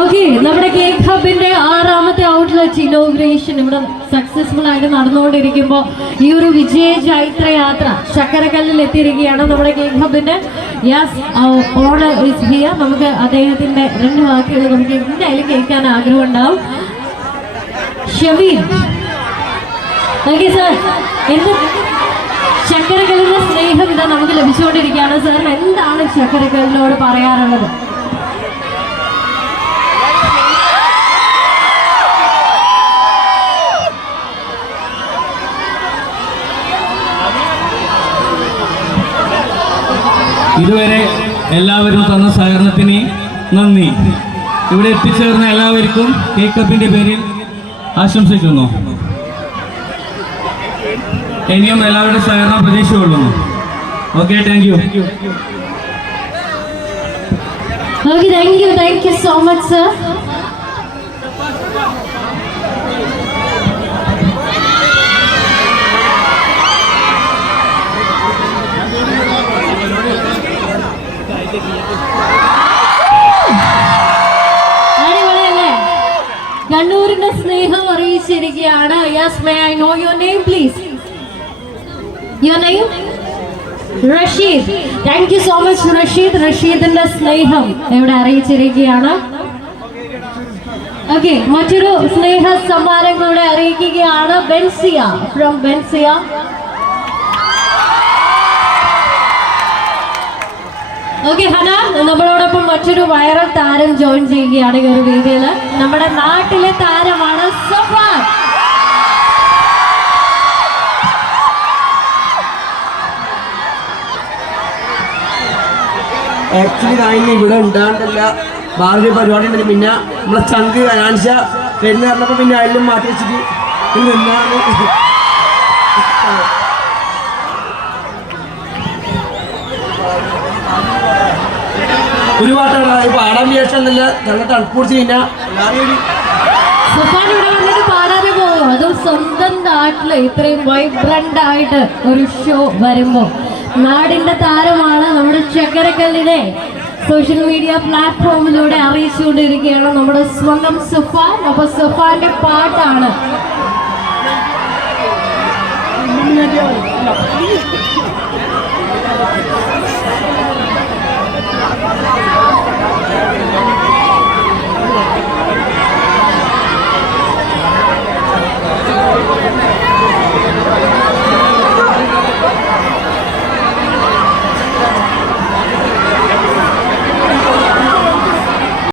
Okay, നമ്മുടെ cake ഹബിന്റെ 6ാമത്തെ outlet inauguration ഇവിടെ successful ആയിട്ട് നടന്നുകൊണ്ടിരിക്കുമ്പോൾ ഈ ഒരു വിജയ ചൈത്ര യാത്ര ചക്കരക്കല്ലിൽ എത്തിയിരിക്കുകയാണ് നമ്മുടെ കേക്ക് ഹബിന്റെ. Yes, owner is here. നമുക്ക് അദ്ദേഹത്തിന്റെ 2 വാക്കുകൾ നമുക്ക് എന്തായാലും കേൾക്കാൻ ആഗ്രഹം ഉണ്ടാവും. ഷമീർ, ഓക്കെ സാർ, എന്ത് ചക്കരക്കല്ലിന്റെ സ്നേഹം ഇതാ നമുക്ക് ലഭിച്ചുകൊണ്ടിരിക്കുകയാണ്. സാറിന് എന്താണ് ചക്കരക്കല്ലിനോട് പറയാറുള്ളത്? ഇതുവരെ എല്ലാവരും തന്ന സഹകരണത്തിന് നന്ദി. ഇവിടെ എത്തിച്ചേർന്ന എല്ലാവർക്കും കേക്ക് കപ്പിന്റെ പേരിൽ ആശംസിക്കുന്നു. ഇനിയും എല്ലാവരുടെ സഹകരണം പ്രതീക്ഷകൊള്ളുന്നു. Okay, thank you. Thank you so much sir. അടിപൊളിയല്ലേ? കണ്ണൂരിന്റെ സ്നേഹം അറിയിച്ചിരിക്കുകയാണ്. Yes, may I know your name please? Your name? Rasheed. Thank you so much Rasheed. റഷീദിന്റെ സ്നേഹം ഇവിടെ അറിയിച്ചിരിക്കുകയാണ്. ഓക്കെ, മറ്റൊരു സ്നേഹ സമ്മാനം കൂടെ അറിയിക്കുകയാണ്. ബെൻസിയ ഫ്രം ബെൻസിയ. ഓക്കെ ഹന, നമ്മളോടൊപ്പം മറ്റൊരു വൈറൽ താരം ജോയിൻ ചെയ്യുകയാണ് ഈ ഒരു വേദിയിൽ. നമ്മുടെ നാട്ടിലെ താരമാണ് സഫാൻ. ആക്ച്വലി ഞാൻ ഇവിടെ ഉണ്ടാകണ്ടല്ല, ഭാര്യ പരിപാടി ഉണ്ടെങ്കിൽ പിന്നെ നമ്മളെ ചങ്ക് അനാൻഷ പെണ്ണ് പറഞ്ഞപ്പോൾ പിന്നെ അതിലും മാറ്റി വെച്ചിട്ട് നിന്നാണ്. ഒരു പാട്ടാണ് പാടാൻ വിചാരിച്ചല്ല, നല്ല തണുപ്പ് പിടിച്ച് കഴിഞ്ഞാൽ സഫാൻ ഇവിടെ വന്നിട്ട് പാടാതെ പോകും. അതും സ്വന്തം നാട്ടില് ഇത്രയും വൈബ്രന്റ് ആയിട്ട് ഒരു ഷോ വരുമ്പോ നാടിന്റെ താരമാണ്. നമ്മുടെ ചക്കരക്കല്ലിനെ സോഷ്യൽ മീഡിയ പ്ലാറ്റ്ഫോമിലൂടെ അറിയിച്ചുകൊണ്ടിരിക്കുകയാണ് നമ്മുടെ സ്വന്തം സഫാൻ. അപ്പൊ സഫാന്റെ പാട്ടാണ്.